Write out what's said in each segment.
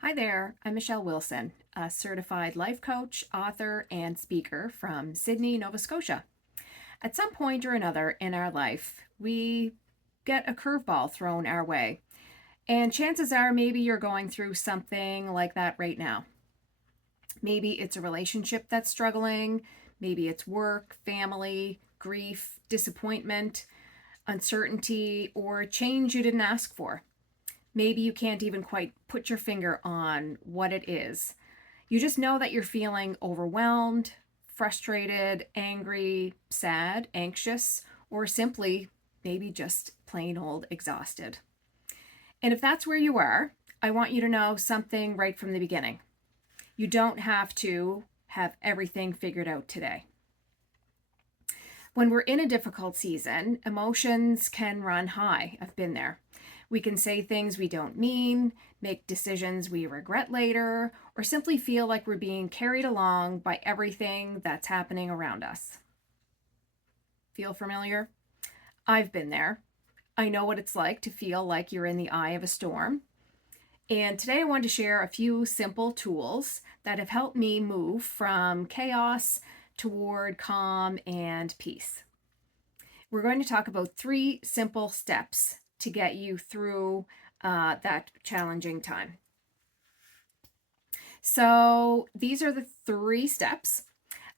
Hi there, I'm Michelle Wilson, a certified life coach, author, and speaker from Sydney, Nova Scotia. At some point or another in our life, we get a curveball thrown our way, and chances are maybe you're going through something like that right now. Maybe it's a relationship that's struggling, maybe it's work, family, grief, disappointment, uncertainty, or change you didn't ask for. Maybe you can't even quite put your finger on what it is. You just know that you're feeling overwhelmed, frustrated, angry, sad, anxious, or simply maybe just plain old exhausted. And if that's where you are, I want you to know something right from the beginning. You don't have to have everything figured out today. When we're in a difficult season, emotions can run high. I've been there. We can say things we don't mean, make decisions we regret later, or simply feel like we're being carried along by everything that's happening around us. Feel familiar? I've been there. I know what it's like to feel like you're in the eye of a storm. And today I want to share a few simple tools that have helped me move from chaos toward calm and peace. We're going to talk about 3 simple steps to get you through that challenging time. So these are the 3 steps: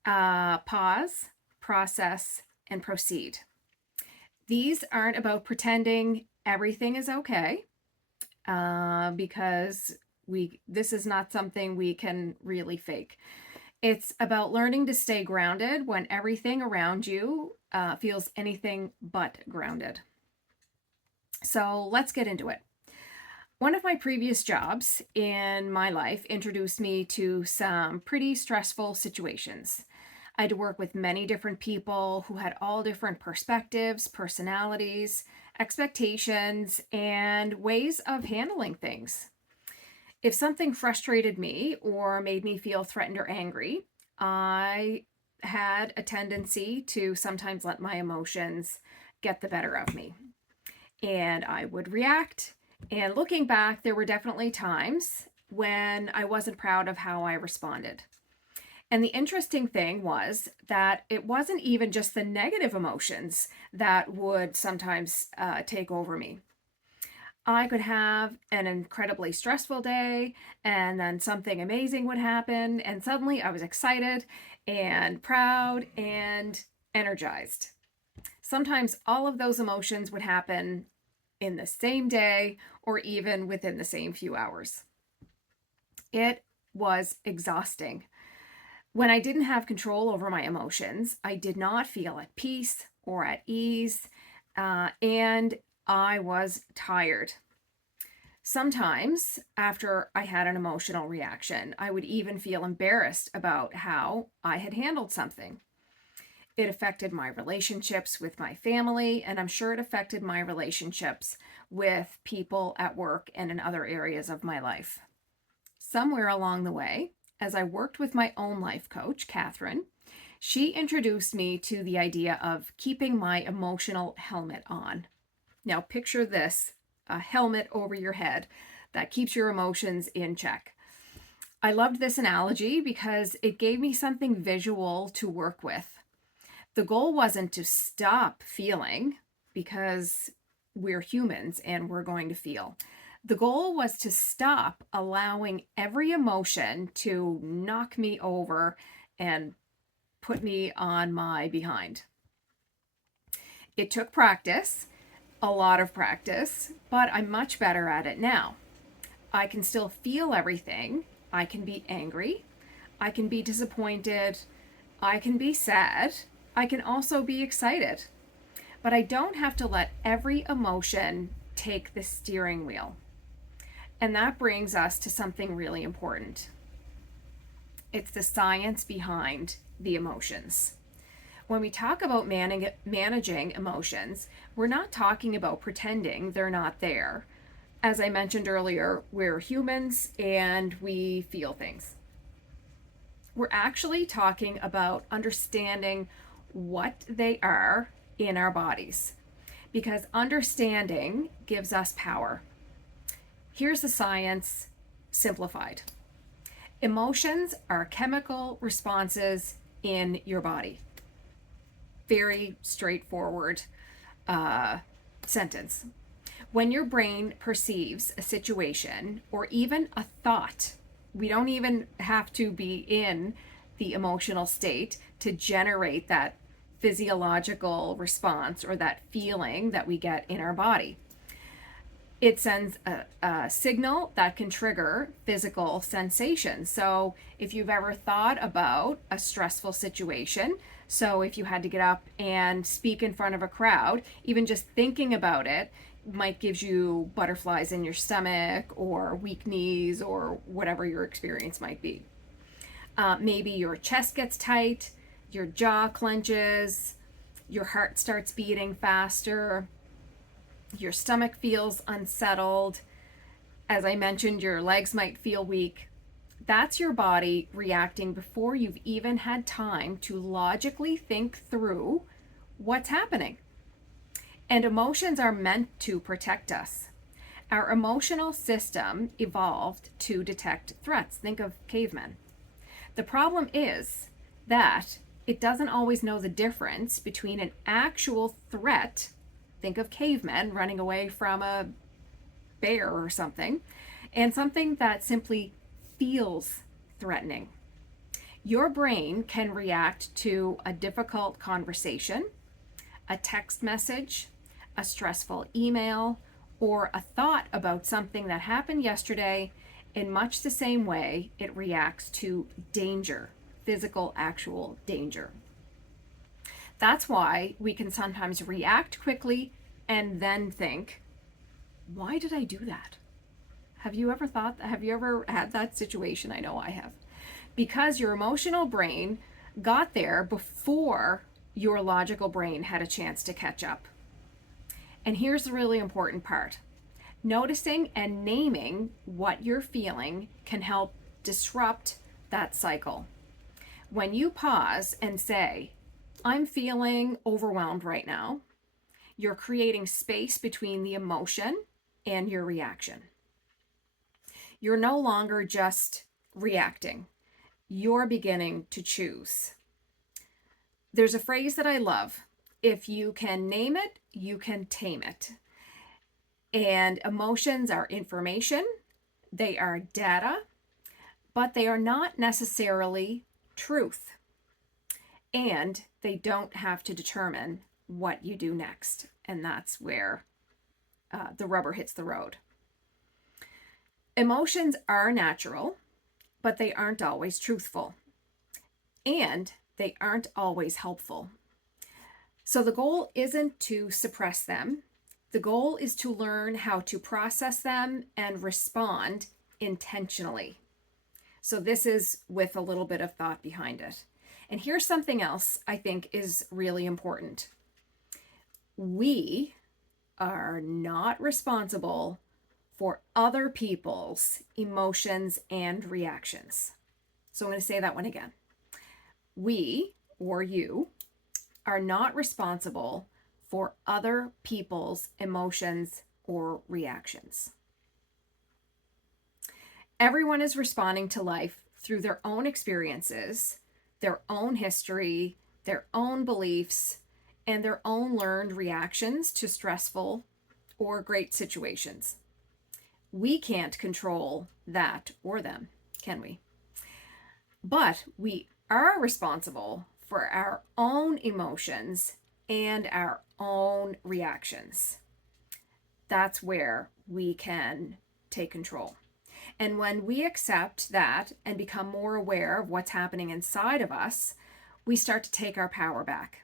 pause, process, and proceed. These aren't about pretending everything is okay, because this is not something we can really fake. It's about learning to stay grounded when everything around you feels anything but grounded. So let's get into it. One of my previous jobs in my life introduced me to some pretty stressful situations. I had to work with many different people who had all different perspectives, personalities, expectations, and ways of handling things. If something frustrated me or made me feel threatened or angry, I had a tendency to sometimes let my emotions get the better of me. And I would react. And looking back, there were definitely times when I wasn't proud of how I responded. And the interesting thing was that it wasn't even just the negative emotions that would sometimes take over me. I could have an incredibly stressful day, and then something amazing would happen, and suddenly I was excited and proud and energized. Sometimes all of those emotions would happen in the same day or even within the same few hours. It was exhausting. When I didn't have control over my emotions, I did not feel at peace or at ease, and I was tired. Sometimes, after I had an emotional reaction, I would even feel embarrassed about how I had handled something. It affected my relationships with my family, and I'm sure it affected my relationships with people at work and in other areas of my life. Somewhere along the way, as I worked with my own life coach, Catherine, she introduced me to the idea of keeping my emotional helmet on. Now, picture this: a helmet over your head that keeps your emotions in check. I loved this analogy because it gave me something visual to work with. The goal wasn't to stop feeling, because we're humans and we're going to feel. The goal was to stop allowing every emotion to knock me over and put me on my behind. It took practice, a lot of practice, but I'm much better at it now. I can still feel everything. I can be angry. I can be disappointed. I can be sad. I can also be excited. But I don't have to let every emotion take the steering wheel. And that brings us to something really important. It's the science behind the emotions. When we talk about managing emotions, we're not talking about pretending they're not there. As I mentioned earlier, we're humans and we feel things. We're actually talking about understanding what they are in our bodies, because understanding gives us power. Here's the science, simplified. Emotions are chemical responses in your body. Very straightforward sentence. When your brain perceives a situation or even a thought, we don't even have to be in the emotional state to generate that physiological response or that feeling that we get in our body. It sends a signal that can trigger physical sensations. So if you've ever thought about a stressful situation, so if you had to get up and speak in front of a crowd, even just thinking about it might give you butterflies in your stomach or weak knees or whatever your experience might be. Maybe your chest gets tight, your jaw clenches, your heart starts beating faster, your stomach feels unsettled. As I mentioned, your legs might feel weak. That's your body reacting before you've even had time to logically think through what's happening. And emotions are meant to protect us. Our emotional system evolved to detect threats. Think of cavemen. The problem is that it doesn't always know the difference between an actual threat, think of cavemen running away from a bear or something, and something that simply feels threatening. Your brain can react to a difficult conversation, a text message, a stressful email, or a thought about something that happened yesterday in much the same way it reacts to danger, physical, actual danger. That's why we can sometimes react quickly and then think, why did I do that? Have you ever had that situation? I know I have. Because your emotional brain got there before your logical brain had a chance to catch up. And here's the really important part. Noticing and naming what you're feeling can help disrupt that cycle. When you pause and say, I'm feeling overwhelmed right now, you're creating space between the emotion and your reaction. You're no longer just reacting, you're beginning to choose. There's a phrase that I love: if you can name it, you can tame it. And emotions are information, they are data, but they are not necessarily truth. And they don't have to determine what you do next. And that's where the rubber hits the road. Emotions are natural, but they aren't always truthful. And they aren't always helpful. So the goal isn't to suppress them. The goal is to learn how to process them and respond intentionally. So this is with a little bit of thought behind it. And here's something else I think is really important. We are not responsible for other people's emotions and reactions. So I'm going to say that one again. We, or you, are not responsible for other people's emotions or reactions. Everyone is responding to life through their own experiences, their own history, their own beliefs, and their own learned reactions to stressful or great situations. We can't control that or them, can we? But we are responsible for our own emotions and our own reactions. That's where we can take control. And when we accept that and become more aware of what's happening inside of us, we start to take our power back.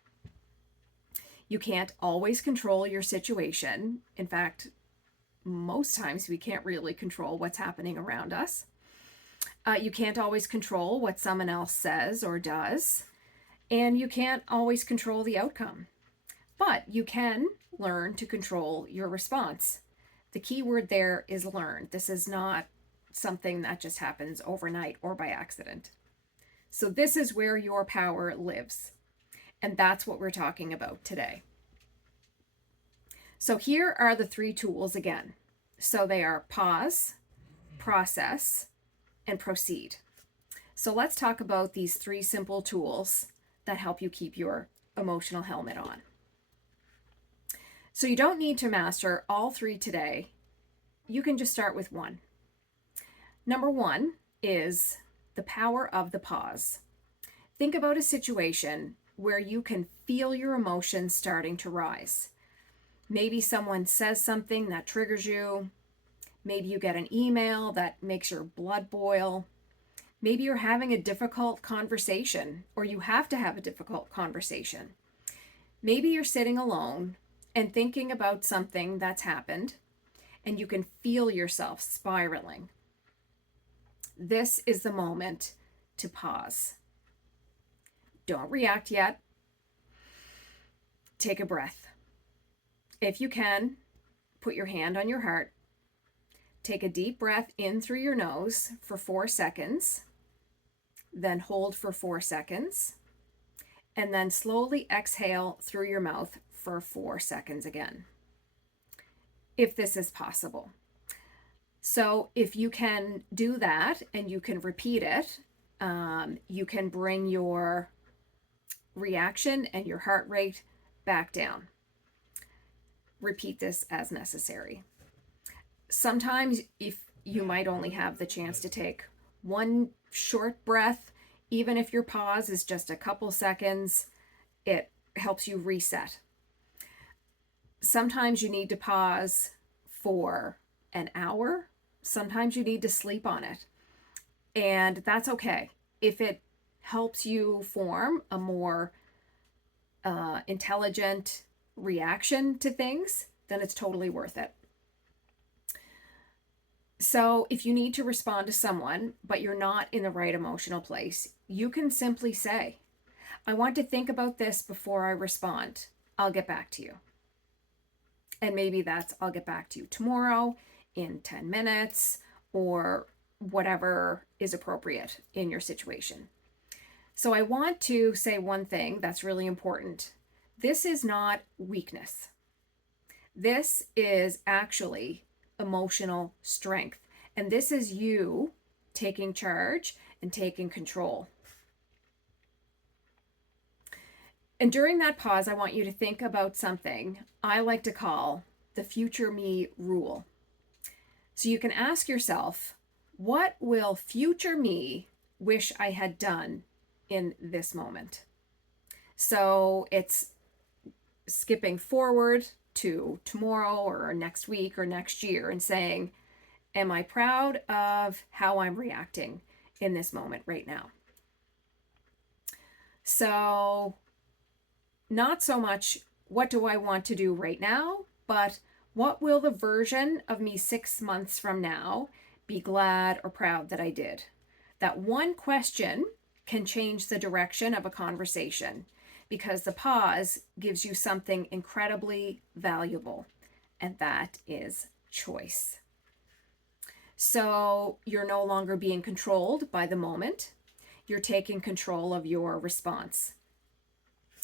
You can't always control your situation. In fact, most times we can't really control what's happening around us. You can't always control what someone else says or does. And you can't always control the outcome. But you can learn to control your response. The key word there is learn. This is not something that just happens overnight or by accident. So this is where your power lives. And that's what we're talking about today. So here are the 3 tools again. So they are pause, process, and proceed. So let's talk about these 3 simple tools that help you keep your emotional helmet on. So you don't need to master all 3 today. You can just start with 1. Number 1 is the power of the pause. Think about a situation where you can feel your emotions starting to rise. Maybe someone says something that triggers you. Maybe you get an email that makes your blood boil. Maybe you're having a difficult conversation, or you have to have a difficult conversation. Maybe you're sitting alone and thinking about something that's happened, and you can feel yourself spiraling. This is the moment to pause. Don't react yet. Take a breath. If you can, put your hand on your heart. Take a deep breath in through your nose for 4 seconds, then hold for 4 seconds, and then slowly exhale through your mouth for 4 seconds again, if this is possible. So if you can do that and you can repeat it, you can bring your reaction and your heart rate back down. Repeat this as necessary. Sometimes if you might only have the chance to take one short breath, even if your pause is just a couple seconds, it helps you reset. Sometimes you need to pause for an hour. Sometimes you need to sleep on it. And that's okay. If it helps you form a more intelligent reaction to things, then it's totally worth it. So if you need to respond to someone, but you're not in the right emotional place, you can simply say, I want to think about this before I respond. I'll get back to you. And maybe that's, I'll get back to you tomorrow, in 10 minutes, or whatever is appropriate in your situation. So I want to say one thing that's really important. This is not weakness. This is actually emotional strength. And this is you taking charge and taking control. And during that pause, I want you to think about something I like to call the future me rule. So you can ask yourself, what will future me wish I had done in this moment? So it's skipping forward to tomorrow or next week or next year and saying, am I proud of how I'm reacting in this moment right now? So not so much what do I want to do right now, but what will the version of me 6 months from now be glad or proud that I did? That one question can change the direction of a conversation because the pause gives you something incredibly valuable, and that is choice. So you're no longer being controlled by the moment. You're taking control of your response.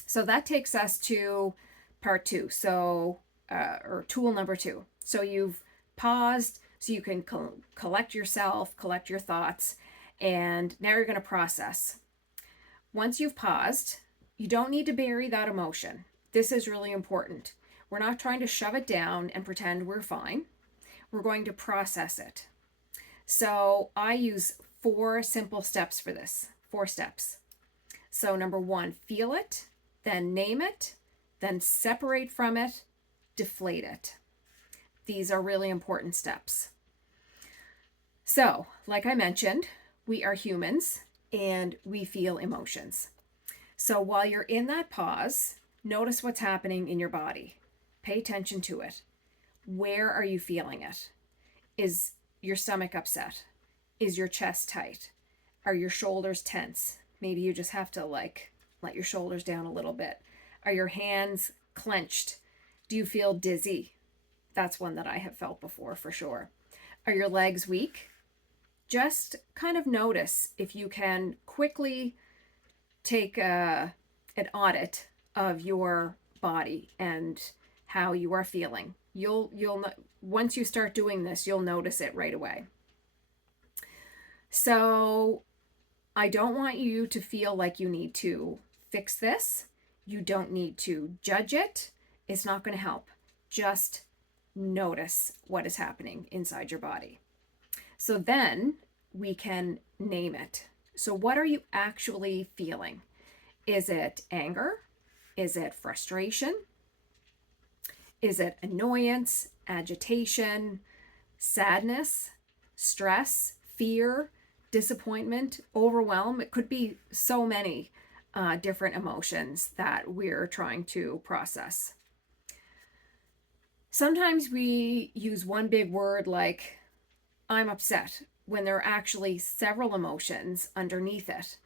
So that takes us to part 2. So, or tool number 2. So you've paused so you can collect yourself, collect your thoughts, and now you're going to process. Once you've paused, you don't need to bury that emotion. This is really important. We're not trying to shove it down and pretend we're fine. We're going to process it. So I use 4 simple steps for this. 4 steps. So number 1, feel it, then name it, then separate from it, deflate it. These are really important steps. So, like I mentioned, we are humans and we feel emotions. So while you're in that pause, notice what's happening in your body. Pay attention to it. Where are you feeling it? Is your stomach upset? Is your chest tight? Are your shoulders tense? Maybe you just have to let your shoulders down a little bit. Are your hands clenched? Do you feel dizzy? That's one that I have felt before for sure. Are your legs weak? Just kind of notice if you can quickly take an audit of your body and how you are feeling. You'll once you start doing this, you'll notice it right away. So I don't want you to feel like you need to fix this. You don't need to judge it. It's not going to help. Just notice what is happening inside your body. So then we can name it. So, what are you actually feeling? Is it anger? Is it frustration? Is it annoyance, agitation, sadness, stress, fear, disappointment, overwhelm? It could be so many different emotions that we're trying to process. Sometimes we use one big word like I'm upset when there are actually several emotions underneath it.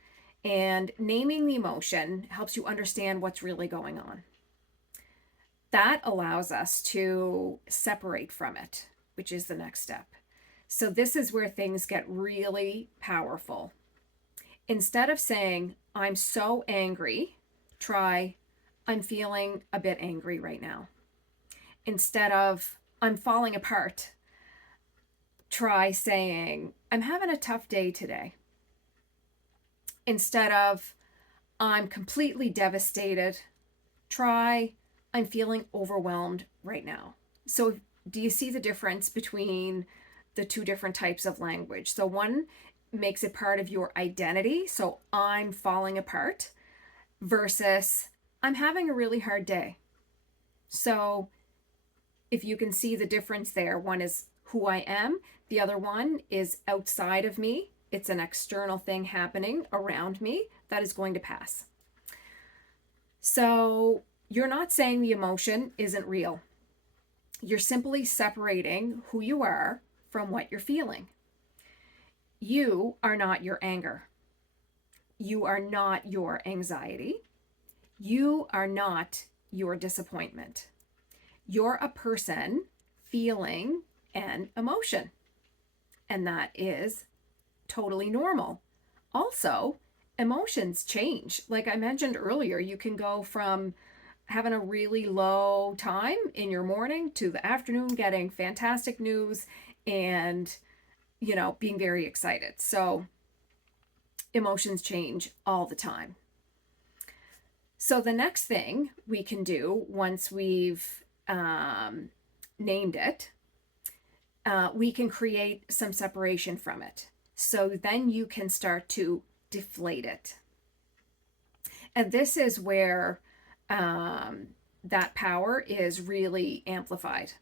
And naming the emotion helps you understand what's really going on. That allows us to separate from it, which is the next step. So, this is where things get really powerful. Instead of saying, I'm so angry, try, I'm feeling a bit angry right now. Instead of, I'm falling apart, try saying, I'm having a tough day today. Instead of, I'm completely devastated, try, I'm feeling overwhelmed right now. So, do you see the difference between the two different types of language? So, one makes it part of your identity. So, I'm falling apart versus I'm having a really hard day. So, if you can see the difference there, one is who I am, the other one is outside of me. It's an external thing happening around me that is going to pass. So, you're not saying the emotion isn't real. You're simply separating who you are from what you're feeling. You are not your anger. You are not your anxiety. You are not your disappointment. You're a person feeling an emotion, and that is totally normal. Also, emotions change. Like I mentioned earlier, you can go from having a really low time in your morning to the afternoon getting fantastic news and, being very excited. So, emotions change all the time. So, the next thing we can do once we've named it, we can create some separation from it. So then you can start to deflate it. And this is where that power is really amplified.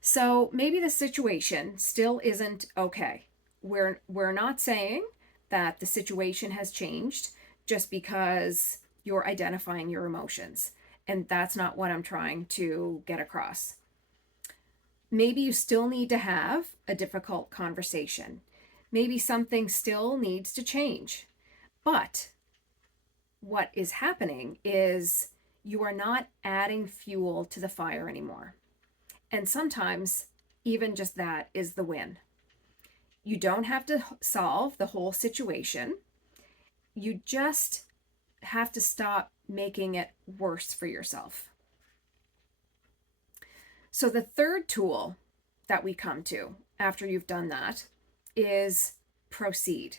So maybe the situation still isn't okay. We're not saying that the situation has changed just because you're identifying your emotions. And that's not what I'm trying to get across. Maybe you still need to have a difficult conversation. Maybe something still needs to change. But what is happening is you are not adding fuel to the fire anymore. And sometimes even just that is the win. You don't have to solve the whole situation. You just have to stop making it worse for yourself. So the third tool that we come to after you've done that is proceed.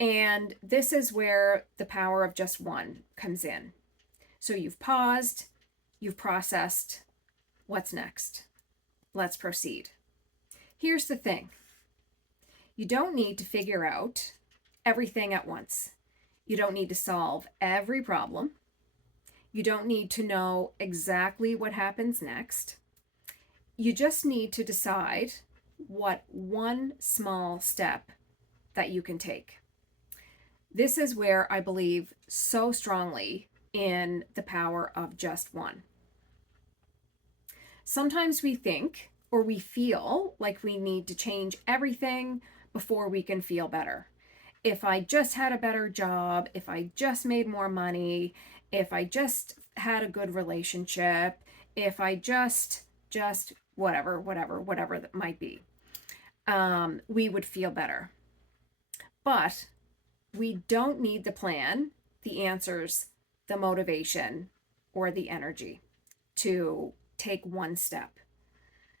And this is where the power of just one comes in. So you've paused, you've processed, what's next? Let's proceed. Here's the thing. You don't need to figure out everything at once. You don't need to solve every problem. You don't need to know exactly what happens next. You just need to decide what one small step that you can take. This is where I believe so strongly in the power of just one. Sometimes we think or we feel like we need to change everything before we can feel better. If I just had a better job, if I just made more money, if I just had a good relationship, if I just whatever that might be, we would feel better. But we don't need the plan, the answers, the motivation, or the energy to take one step.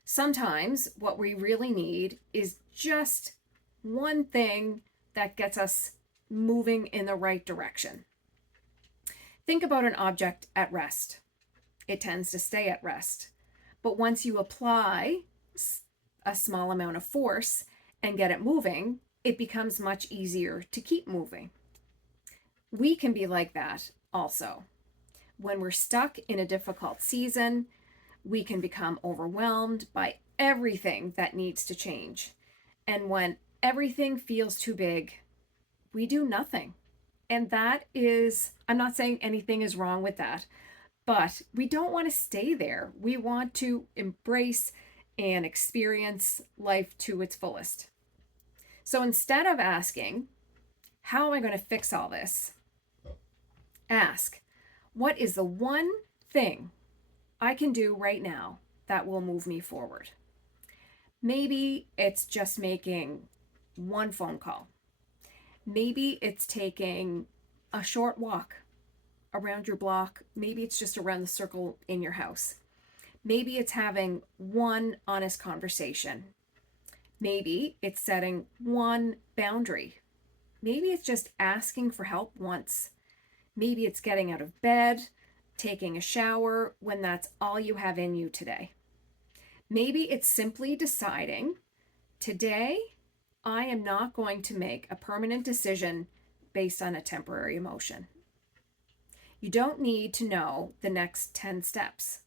Sometimes what we really need is just one thing that gets us moving in the right direction. Think about an object at rest. It tends to stay at rest. But once you apply a small amount of force and get it moving, it becomes much easier to keep moving. We can be like that also. When we're stuck in a difficult season, we can become overwhelmed by everything that needs to change. And when everything feels too big, we do nothing. And that is, I'm not saying anything is wrong with that, but we don't want to stay there. We want to embrace and experience life to its fullest. So instead of asking, how am I going to fix all this? Ask, what is the one thing I can do right now that will move me forward? Maybe it's just making one phone call. Maybe it's taking a short walk around your block. Maybe it's just around the circle in your house. Maybe it's having one honest conversation. Maybe it's setting one boundary. Maybe it's just asking for help once. Maybe it's getting out of bed, taking a shower when that's all you have in you today. Maybe it's simply deciding, today I am not going to make a permanent decision based on a temporary emotion. You don't need to know the next 10 steps.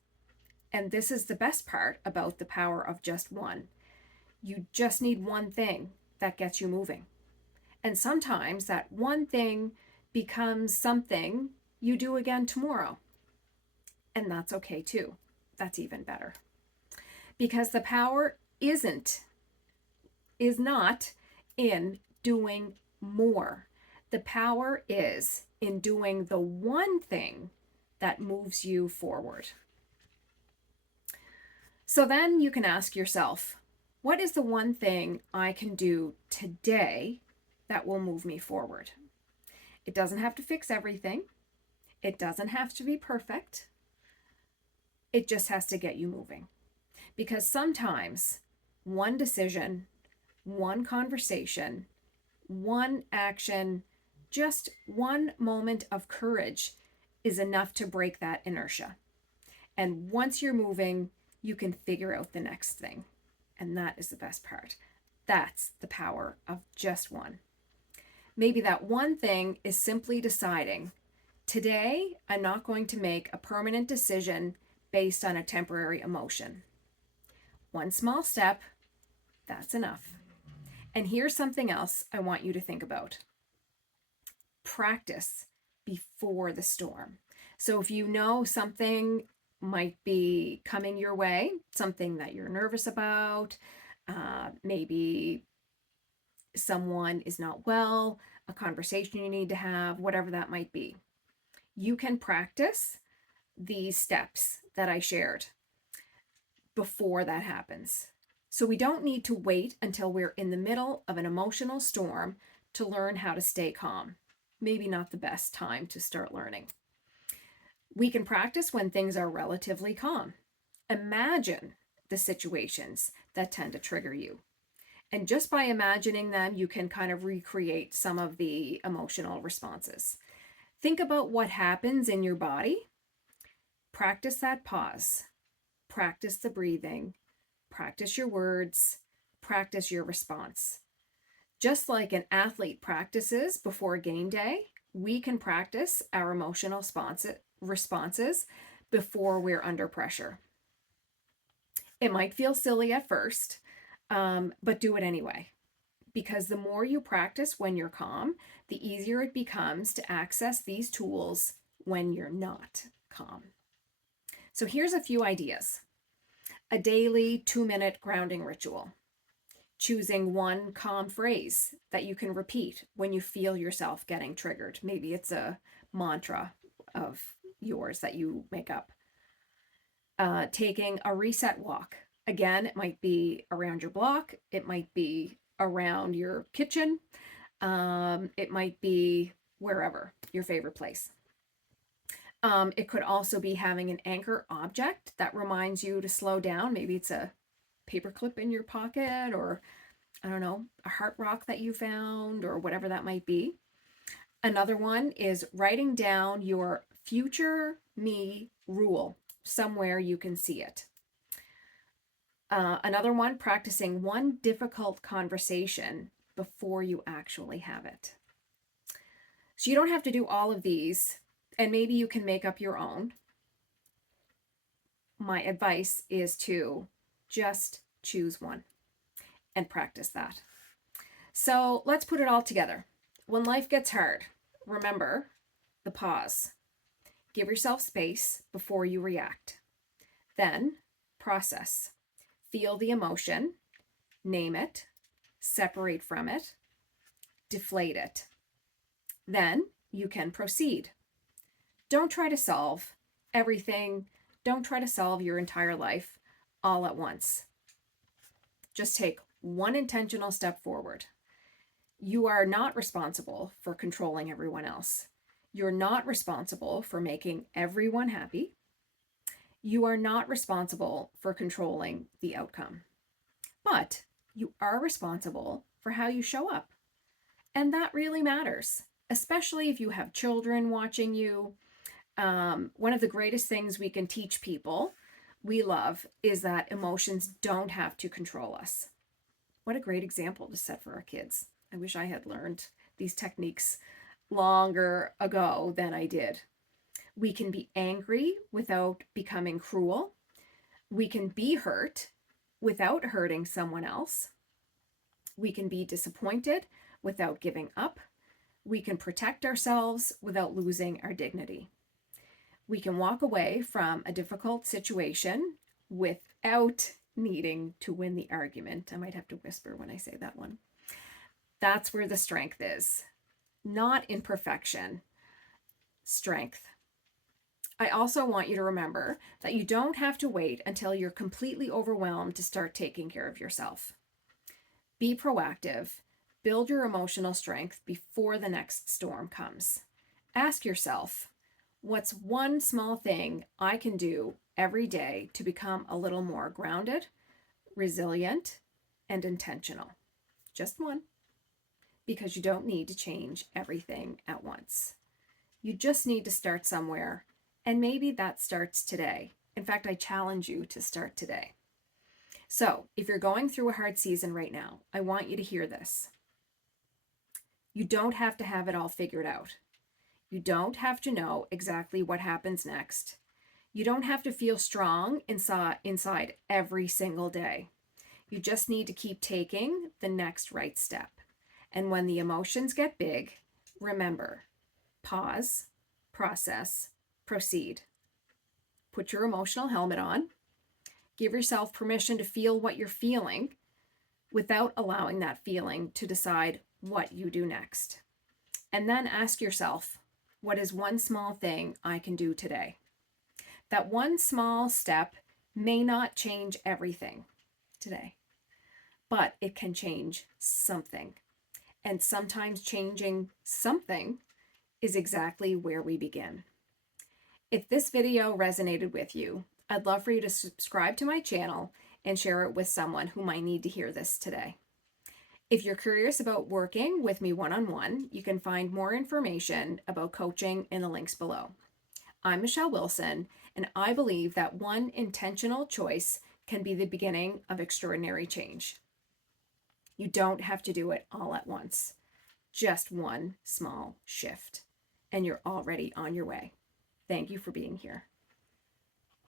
And this is the best part about the power of just one. You just need one thing that gets you moving. And sometimes that one thing becomes something you do again tomorrow. And that's okay too. That's even better. Because the power is not in doing more. The power is in doing the one thing that moves you forward. So then you can ask yourself, what is the one thing I can do today that will move me forward? It doesn't have to fix everything. It doesn't have to be perfect. It just has to get you moving. Because sometimes one decision, one conversation, one action, just one moment of courage is enough to break that inertia. And once you're moving, you can figure out the next thing. And that is the best part. That's the power of just one. Maybe that one thing is simply deciding, today I'm not going to make a permanent decision based on a temporary emotion. One small step, that's enough. And here's something else I want you to think about. Practice before the storm. So if you know something might be coming your way, something that you're nervous about, maybe someone is not well, a conversation you need to have, whatever that might be, you can practice these steps that I shared before that happens. So we don't need to wait until we're in the middle of an emotional storm to learn how to stay calm. Maybe not the best time to start learning. We can practice when things are relatively calm. Imagine the situations that tend to trigger you. And just by imagining them, you can kind of recreate some of the emotional responses. Think about what happens in your body. Practice that pause. Practice the breathing. Practice your words. Practice your response. Just like an athlete practices before game day, we can practice our emotional responses before we're under pressure. It might feel silly at first, but do it anyway. Because the more you practice when you're calm, the easier it becomes to access these tools when you're not calm. So here's a few ideas. A daily 2-minute grounding ritual. Choosing one calm phrase that you can repeat when you feel yourself getting triggered. Maybe it's a mantra of yours that you make up. Taking a reset walk. Again, it might be around your block. It might be around your kitchen. It might be wherever, your favorite place. It could also be having an anchor object that reminds you to slow down. Maybe it's a paperclip in your pocket or I don't know, a heart rock that you found or whatever that might be. Another one is writing down your future me rule somewhere you can see it. Another one, practicing one difficult conversation before you actually have it. So you don't have to do all of these, and maybe you can make up your own. My advice is to just choose one and practice that. So let's put it all together. When life gets hard, remember the pause. Give yourself space before you react. Then process. Feel the emotion, name it, separate from it, deflate it. Then you can proceed. Don't try to solve everything. Don't try to solve your entire life all at once. Just take one intentional step forward. You are not responsible for controlling everyone else. You're not responsible for making everyone happy. You are not responsible for controlling the outcome. But you are responsible for how you show up. And that really matters, especially if you have children watching you. One of the greatest things we can teach people we love is that emotions don't have to control us. What a great example to set for our kids. I wish I had learned these techniques longer ago than I did. We can be angry without becoming cruel. We can be hurt without hurting someone else. We can be disappointed without giving up. We can protect ourselves without losing our dignity. We can walk away from a difficult situation without needing to win the argument. I might have to whisper when I say that one. That's where the strength is, not in perfection, strength. I also want you to remember that you don't have to wait until you're completely overwhelmed to start taking care of yourself. Be proactive. Build your emotional strength before the next storm comes. Ask yourself, what's one small thing I can do every day to become a little more grounded, resilient, and intentional? Just one. Because you don't need to change everything at once. You just need to start somewhere, and maybe that starts today. In fact, I challenge you to start today. So, if you're going through a hard season right now, I want you to hear this. You don't have to have it all figured out. You don't have to know exactly what happens next. You don't have to feel strong inside every single day. You just need to keep taking the next right step. And when the emotions get big, remember, pause, process, proceed. Put your emotional helmet on. Give yourself permission to feel what you're feeling without allowing that feeling to decide what you do next. And then ask yourself, what is one small thing I can do today? That one small step may not change everything today, but it can change something. And sometimes changing something is exactly where we begin. If this video resonated with you, I'd love for you to subscribe to my channel and share it with someone who might need to hear this today. If you're curious about working with me one-on-one, you can find more information about coaching in the links below. I'm Michelle Wilson, and I believe that one intentional choice can be the beginning of extraordinary change. You don't have to do it all at once. Just one small shift, and you're already on your way. Thank you for being here.